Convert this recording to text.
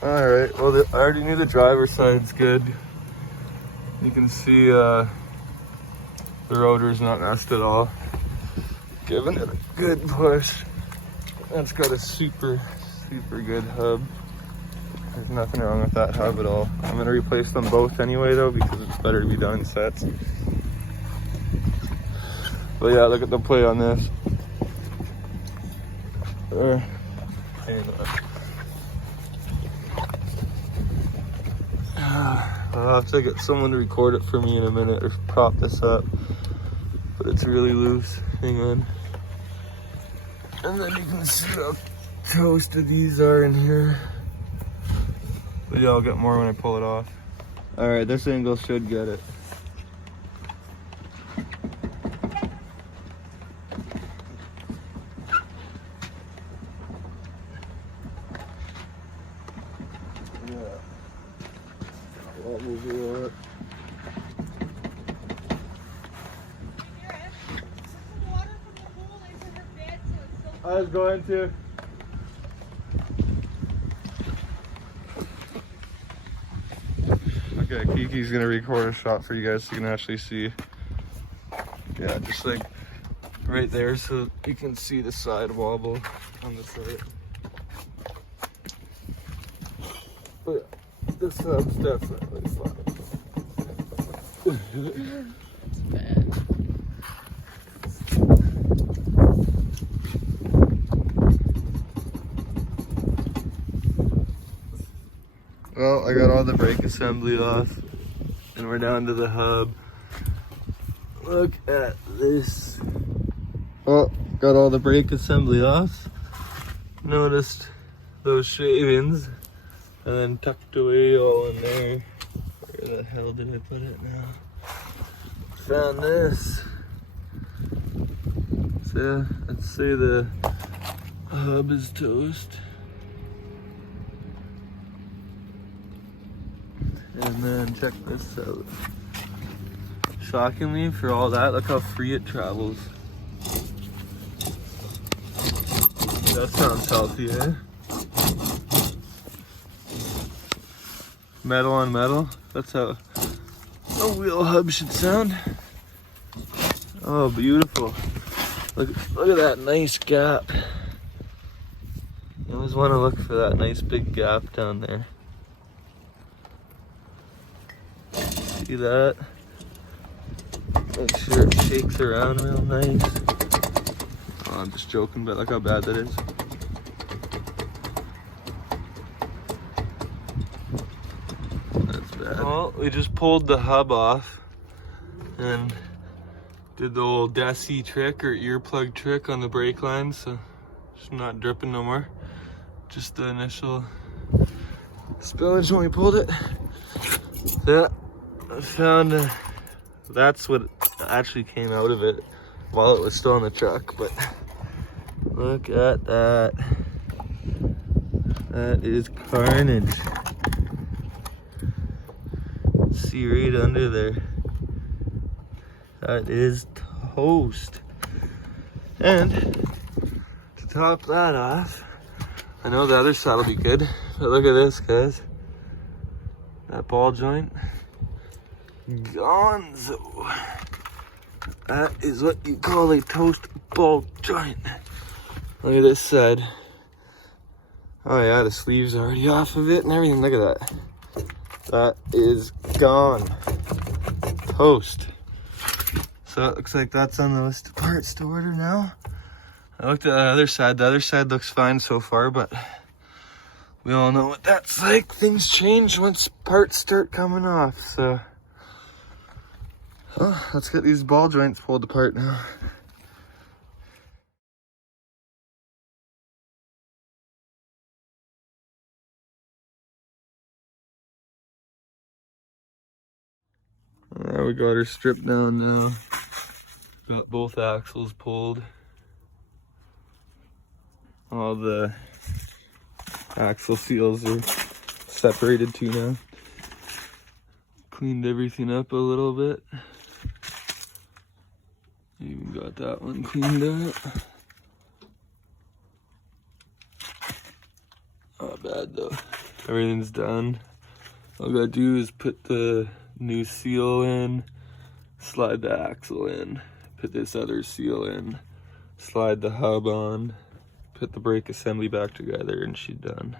Alright, well I already knew the driver's side's good. You can see the rotor's not messed at all. Giving it a good push. That's got a super good hub. There's nothing wrong with that hub at all. I'm gonna replace them both anyway though, because it's better to be done in sets. But yeah, look at the play on this. I'll have to get someone to record it for me in a minute or prop this up. But it's really loose. Hang on. And then you can see how toasted these are in here. But yeah, I'll get more when I pull it off. Alright, this angle should get it. I was going to. Okay, Kiki's gonna record a shot for you guys so you can actually see. Yeah, just like right there so you can see the side wobble on the side. But yeah, this hub's definitely fine. It's bad. Well, I got all the brake assembly off and we're down to the hub. Look at this. Oh, got all the brake assembly off. Noticed those shavings and then tucked away all in there. Where the hell did I put it now? Found this. So let's say the hub is toast. And then check this out. Shockingly, for all that, look how free it travels. That sounds healthy, eh? Metal on metal. That's how a wheel hub should sound. Oh, beautiful. Look at that nice gap. You always want to look for that nice big gap down there. See that? Make sure it shakes around real nice. Oh, I'm just joking, but look how bad that is. That's bad. Well, we just pulled the hub off and did the old Desi trick or earplug trick on the brake line, so it's not dripping no more. Just the initial spillage when we pulled it. Yeah, I found that's what actually came out of it while it was still on the truck, but look at that. That is carnage. See right under there. That is toast. And to top that off, I know the other side will be good, but look at this, guys. That ball joint, gonzo. That is what you call a toast ball joint. Look at this side. Oh yeah, the sleeve's already off of it and everything. Look at that. That is gone. Toast. So it looks like that's on the list of parts to order now. I looked at the other side. The other side looks fine so far, but we all know what that's like. Things change once parts start coming off, so. Oh, let's get these ball joints pulled apart now. We got her stripped down now. Got both axles pulled. All the axle seals are separated too now. Cleaned everything up a little bit. Even got that one cleaned up. Not bad though. Everything's done. All I gotta do is put the new seal in, slide the axle in, put this other seal in, slide the hub on, put the brake assembly back together, and she's done.